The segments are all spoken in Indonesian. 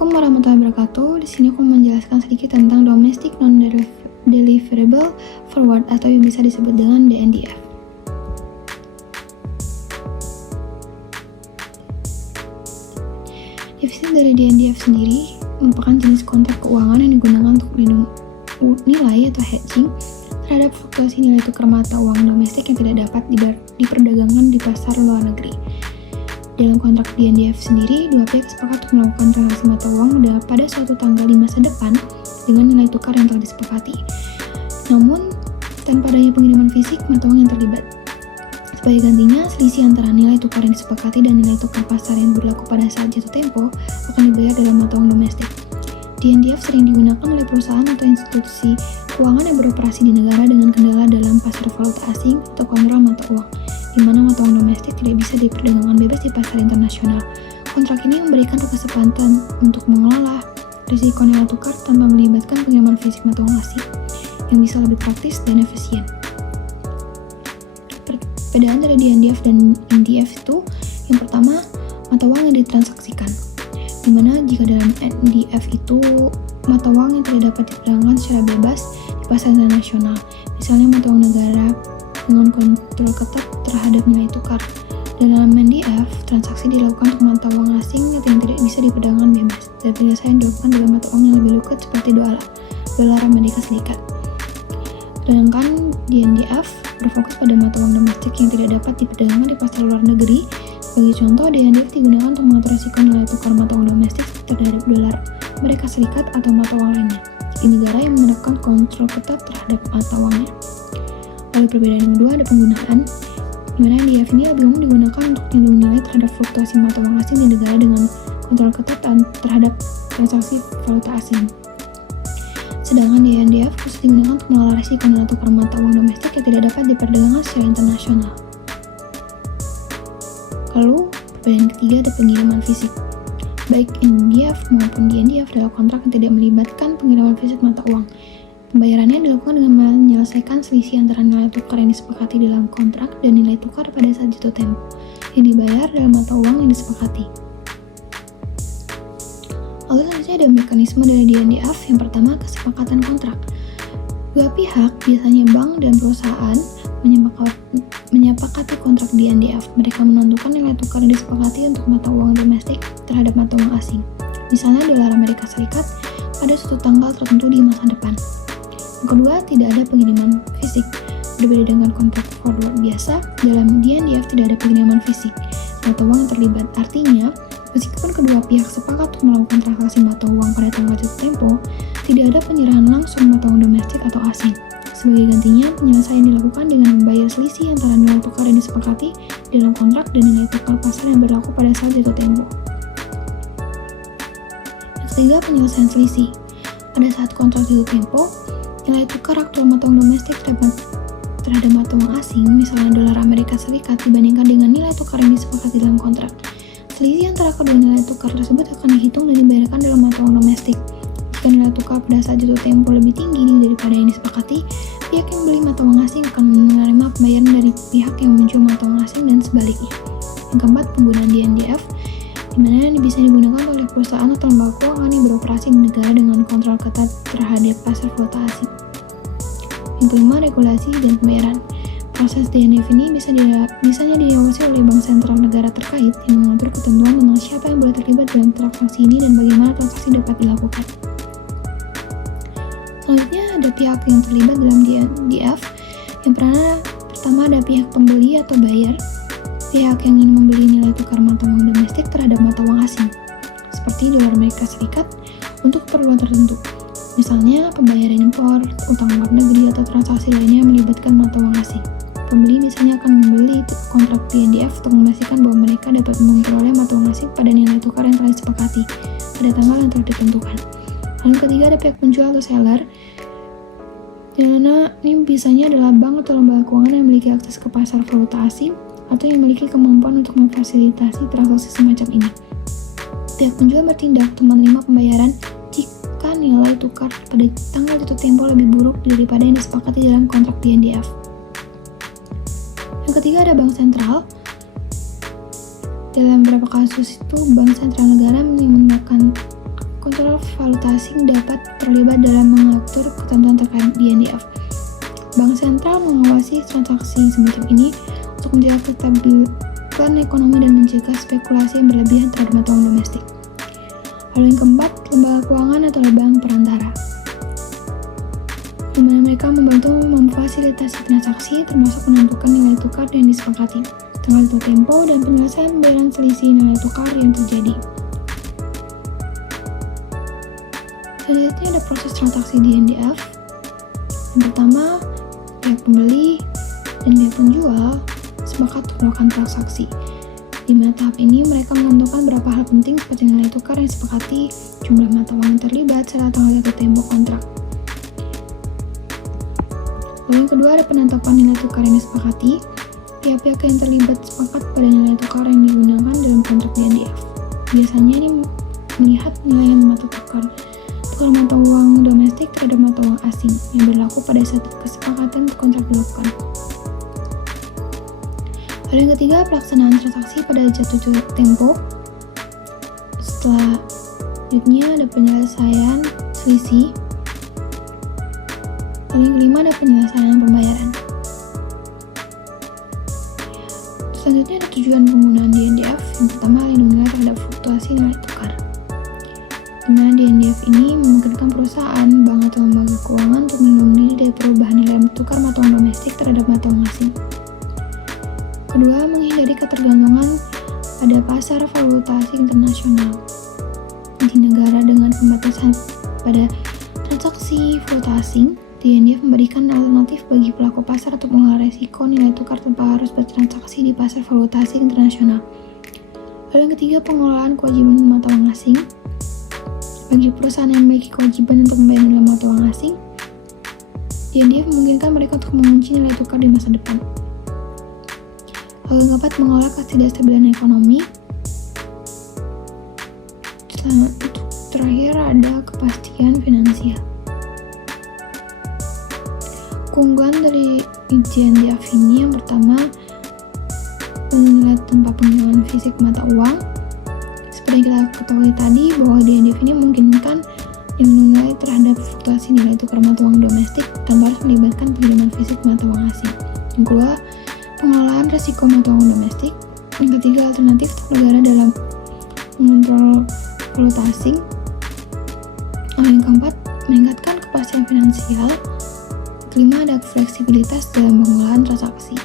Assalamualaikum warahmatullahi wabarakatuh. Di sini aku menjelaskan sedikit tentang Domestic Non-Deliverable Forward atau yang bisa disebut dengan DNDF. Defisit dari DNDF sendiri merupakan jenis kontrak keuangan yang digunakan untuk melindungi nilai atau hedging terhadap fluktuasi nilai tukar mata uang domestik yang tidak dapat diperdagangkan di pasar luar negeri. Dalam kontrak DNDF sendiri, dua pihak sepakat untuk melakukan transaksi mata uang pada suatu tanggal di masa depan dengan nilai tukar yang telah disepakati. Namun, tanpa adanya pengiriman fisik mata uang yang terlibat. Sebagai gantinya, selisih antara nilai tukar yang disepakati dan nilai tukar pasar yang berlaku pada saat jatuh tempo akan dibayar dalam mata uang domestik. DNDF sering digunakan oleh perusahaan atau institusi keuangan yang beroperasi di negara dengan kendala dalam pasar valuta asing atau kontrol mata uang, di mana mata uang domestik tidak bisa diperdagangkan bebas di pasar internasional. Kontrak ini memberikan kesempatan untuk mengelola risiko nilai tukar tanpa melibatkan pengiriman fisik mata uang asing, yang bisa lebih praktis dan efisien. Perbedaan dari DNDF dan NDF itu, yang pertama, mata uang yang ditransaksikan, di mana jika dalam NDF itu mata uang yang tidak dapat diperdagangkan secara bebas di pasar internasional, misalnya mata uang negara dengan kontrol ketat terhadap nilai tukar. Dan dalam NDF, transaksi dilakukan untuk mata uang asing yang tidak bisa diperdagangkan bebas, dan penyelesaian dilakukan dalam mata uang yang lebih liquid seperti dolar Amerika Serikat. Sedangkan DNDF berfokus pada mata uang domestik yang tidak dapat diperdagangkan di pasar luar negeri. Sebagai contoh, DNDF digunakan untuk mengatur risiko nilai tukar mata uang domestik terhadap dolar Amerika Serikat atau mata uang lainnya di negara yang menerapkan kontrol ketat terhadap mata uangnya. Lalu perbedaan yang kedua ada penggunaan, di mana NDF ini lebih umum digunakan untuk melindungi nilai terhadap fluktuasi mata uang asing di negara dengan kontrol ketat terhadap transaksi valuta asing. Sedangkan DNDF khusus digunakan untuk mengelola risiko nilai tukar mata uang domestik yang tidak dapat diperdagangkan secara internasional. Lalu, perbedaan ketiga ada pengiriman fisik. Baik NDF maupun DNDF adalah kontrak yang tidak melibatkan pengiriman fisik mata uang. Pembayarannya dilakukan dengan menyelesaikan selisih antara nilai tukar yang disepakati dalam kontrak dan nilai tukar pada saat jatuh tempo yang dibayar dalam mata uang yang disepakati. Lalu selanjutnya ada mekanisme dari DNDF. Yang pertama, kesepakatan kontrak. Dua pihak, biasanya bank dan perusahaan, menyepakati kontrak DNDF. Mereka menentukan nilai tukar yang disepakati untuk mata uang domestik terhadap mata uang asing, misalnya dolar Amerika Serikat, pada suatu tanggal tertentu di masa depan. Yang kedua, tidak ada pengiriman fisik. Berbeda dengan kontrak forward biasa, dalam DNDF tidak ada pengiriman fisik mata uang yang terlibat. Artinya, meskipun kedua pihak sepakat untuk melakukan transaksi mata uang pada tanggal jatuh tempo, tidak ada penyerahan langsung mata uang domestik atau asing. Sebagai gantinya, penyelesaian dilakukan dengan membayar selisih antara nilai tukar yang disepakati dalam kontrak dan nilai tukar pasar yang berlaku pada saat jatuh tempo. Yang ketiga, penyelesaian selisih. Pada saat kontrak jatuh tempo, nilai tukar aktual mata uang domestik terhadap mata uang asing, misalnya dolar Amerika Serikat, dibandingkan dengan nilai tukar yang disepakati dalam kontrak. Selisih antara kedua nilai tukar tersebut akan dihitung dan dibayarkan dalam mata uang domestik. Jika nilai tukar pada saat jatuh tempo lebih tinggi daripada yang disepakati, pihak yang beli mata uang asing akan menerima pembayaran dari pihak yang menjual mata uang asing dan sebaliknya. Yang keempat, penggunaan DNDF, di mana bisa digunakan oleh perusahaan atau lembaga keuangan yang beroperasi di negara dengan kontrol ketat terhadap pasar valuta asing. Yang kelima, regulasi dan pembayaran. Proses DNDF ini bisanya diawasi oleh bank sentral negara terkait yang mengatur ketentuan tentang siapa yang boleh terlibat dalam transaksi ini dan bagaimana transaksi dapat dilakukan. Selanjutnya ada pihak yang terlibat dalam DNDF. Yang pertama ada pihak pembeli atau buyer, pihak yang ingin membeli nilai tukar mata uang domestik terhadap mata uang asing, seperti dolar Amerika Serikat untuk keperluan tertentu. Misalnya pembayaran impor, utang luar negeri, atau transaksi lainnya yang melibatkan mata uang asing. Pembeli misalnya akan membeli kontrak DNDF untuk memastikan bahwa mereka dapat memperoleh mata uang asing pada nilai tukar yang telah disepakati pada tanggal yang telah ditentukan. Lalu ketiga ada pihak penjual atau seller, di mana ini biasanya adalah bank atau lembaga keuangan yang memiliki akses ke pasar valuta asing atau yang memiliki kemampuan untuk memfasilitasi transaksi semacam ini. Pihak penjual bertindak untuk menerima pembayaran jika nilai tukar pada tanggal jatuh tempo lebih buruk daripada yang disepakati dalam kontrak DNDF. Yang ketiga ada bank sentral. Dalam beberapa kasus itu, bank sentral negara menggunakan kontrol valuta asing dapat terlibat dalam mengatur ketentuan terkait di NDF. Bank sentral mengawasi transaksi semacam ini untuk menjaga kestabilan ekonomi dan mencegah spekulasi yang berlebihan terhadap mata uang domestik. Lalu yang keempat, lembaga keuangan atau bank perantara, di mana mereka membantu memfasilitasi transaksi termasuk menentukan nilai tukar yang disepakati, tanggal jatuh tempo, dan penyelesaian pembayaran selisih nilai tukar yang terjadi. Selanjutnya ada proses transaksi di NDF. Yang pertama, pihak pembeli dan pihak penjual sepakat untuk melakukan transaksi. Di mana tahap ini mereka menentukan beberapa hal penting seperti nilai tukar yang disepakati, jumlah mata uang yang terlibat, serta tanggal jatuh tempo kontrak. Lalu yang kedua ada penetapan nilai tukar yang disepakati. Pihak-pihak yang terlibat sepakat pada nilai tukar yang digunakan dalam kontrak di NDF. Biasanya ini melihat nilai mata tukar mata uang domestik terhadap mata uang asing yang berlaku pada saat kesepakatan kontrak dilakukan. Lalu yang ketiga, pelaksanaan transaksi pada jatuh tempo. Selanjutnya ada penyelesaian selisih. Lalu yang kelima ada penyelesaian pembayaran. Selanjutnya ada tujuan penggunaan di NDF. Yang pertama, lindungi terhadap fluktuasi nilai tukar. Di mana di NDF ini memungkinkan perusahaan, bank atau lembaga keuangan untuk melindungi diri dari perubahan nilai tukar mata uang domestik terhadap mata uang asing. Kedua, menghindari ketergantungan pada pasar valuta asing internasional. Di negara dengan pembatasan pada transaksi valuta asing, di NDF memberikan alternatif bagi pelaku pasar untuk mengelola resiko nilai tukar tanpa harus bertransaksi di pasar valuta asing internasional. Lalu yang ketiga, pengelolaan kewajiban mata uang asing. Bagi perusahaan yang memiliki kewajiban untuk membayar nilai mata uang asing, di NDF memungkinkan mereka untuk mengunci nilai tukar di masa depan. Lalu yang keempat, mengelola ketidakstabilan ekonomi. Terakhir ada kepastian finansial. Keunggulan dari NDF ini yang pertama, menilai tempat penjualan fisik mata uang. Seperti kita ketahui tadi bahwa di NDF ini memungkinkan yang menilai terhadap fluktuasi nilai tukar mata uang domestik tanpa harus melibatkan pinjaman fisik mata uang asing. Yang kedua, pengelolaan risiko mata uang domestik. Yang ketiga, alternatif untuk negara dalam mengontrol valuta asing. Lalu yang keempat, meningkatkan kepastian finansial. Kelima, ada fleksibilitas dalam pengelolaan transaksi.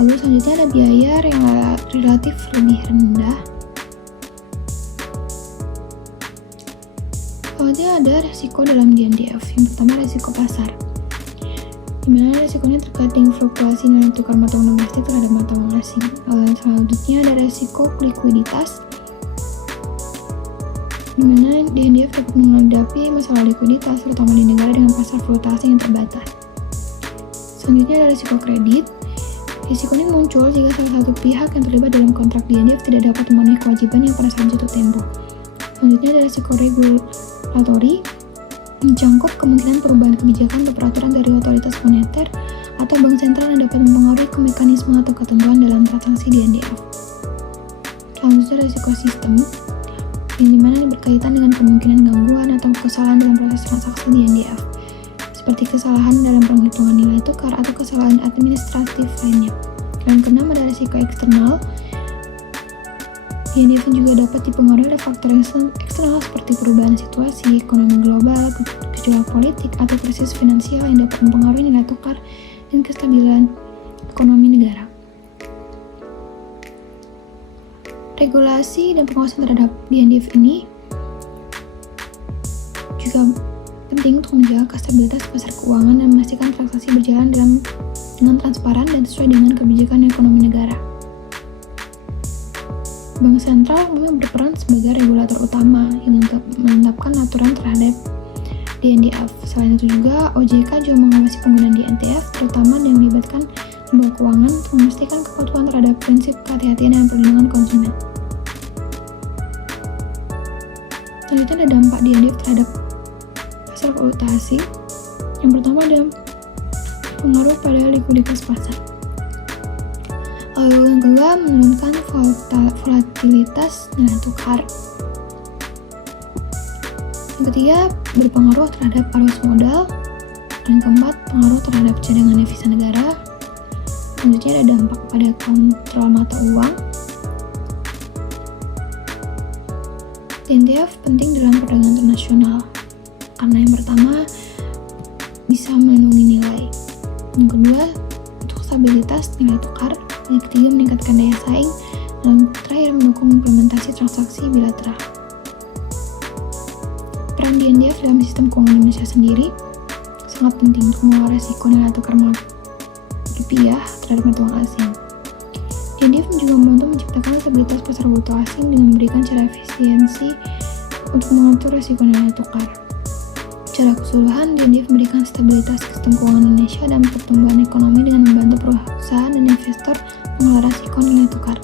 Lalu selanjutnya ada biaya yang relatif lebih rendah. Selanjutnya ada resiko dalam NDF. Yang pertama, resiko pasar, di mana resikonya terkait dengan fluktuasi nilai tukar mata uang domestik terhadap mata uang asing. Lalu selanjutnya ada resiko likuiditas, di mana di NDF dapat menghadapi masalah likuiditas, terutama di negara dengan pasar valuta asing yang terbatas. Selanjutnya ada resiko kredit. Risiko ini muncul jika salah satu pihak yang terlibat dalam kontrak di NDF tidak dapat memenuhi kewajibannya pada saat jatuh tempo. Selanjutnya ada risiko regulatori, mencakup kemungkinan perubahan kebijakan atau peraturan dari otoritas moneter atau bank sentral yang dapat mempengaruhi ke mekanisme atau ketentuan dalam transaksi di NDF. Selanjutnya risiko sistem, yang dimana ini berkaitan dengan kemungkinan gangguan atau kesalahan dalam proses transaksi di NDF, seperti kesalahan dalam penghitungan nilai tukar atau kesalahan administratif lainnya. Dan keenam ada risiko eksternal. Di NDF juga dapat dipengaruhi oleh faktor eksternal seperti perubahan situasi ekonomi global, gejolak politik, atau krisis finansial yang dapat mempengaruhi nilai tukar dan kestabilan ekonomi negara. Regulasi dan pengawasan terhadap NDF ini juga penting untuk menjaga stabilitas pasar keuangan dan memastikan transaksi berjalan dengan transparan dan sesuai dengan kebijakan ekonomi negara. Bank sentral memang berperan sebagai regulator utama yang menetapkan aturan terhadap di NDF. Selain itu juga, OJK juga mengawasi penggunaan di NDF, terutama yang melibatkan lembaga keuangan untuk memastikan kepatuhan terhadap prinsip kehati-hatian dan perlindungan konsumen. Selanjutnya ada dampak di NDF terhadap pasar valuta asing. Yang pertama ada pengaruh pada likuiditas pasar. Lalu yang kedua, menurunkan volatilitas nilai tukar. Yang ketiga, berpengaruh terhadap arus modal. Yang keempat, pengaruh terhadap cadangan devisa negara. Selanjutnya ada dampak pada kontrol mata uang. NDF penting dalam perdagangan internasional karena yang pertama bisa melindungi nilai, yang kedua untuk stabilitas nilai tukar, yang ketiga meningkatkan daya saing, dan terakhir mendukung implementasi transaksi bilateral. Peran di NDF dalam sistem keuangan Indonesia sendiri sangat penting untuk mengelola risiko nilai tukar rupiah terhadap mata uang asing. NDF juga membantu menciptakan stabilitas pasar valuta asing dengan memberikan cara efisiensi untuk mengatur risiko nilai tukar. Secara keseluruhan, NDF memberikan stabilitas sistem keuangan Indonesia dan pertumbuhan ekonomi dengan membantu perusahaan dan investor mengelola risiko nilai tukar.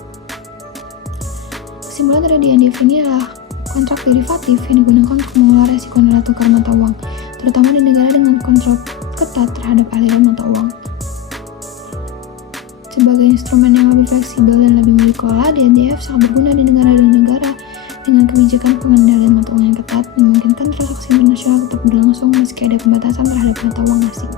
Kesimpulan dari NDF ini adalah kontrak derivatif yang digunakan untuk mengelola risiko nilai tukar mata uang, terutama di negara dengan kontrol ketat terhadap aliran mata uang. Sebagai instrumen yang lebih fleksibel dan lebih mudah dikelola, NDF sangat berguna di negara dengan kebijakan pengendalian mata uang yang ketat, memungkinkan transaksi internasional tetap berlangsung meski ada pembatasan terhadap mata uang asing.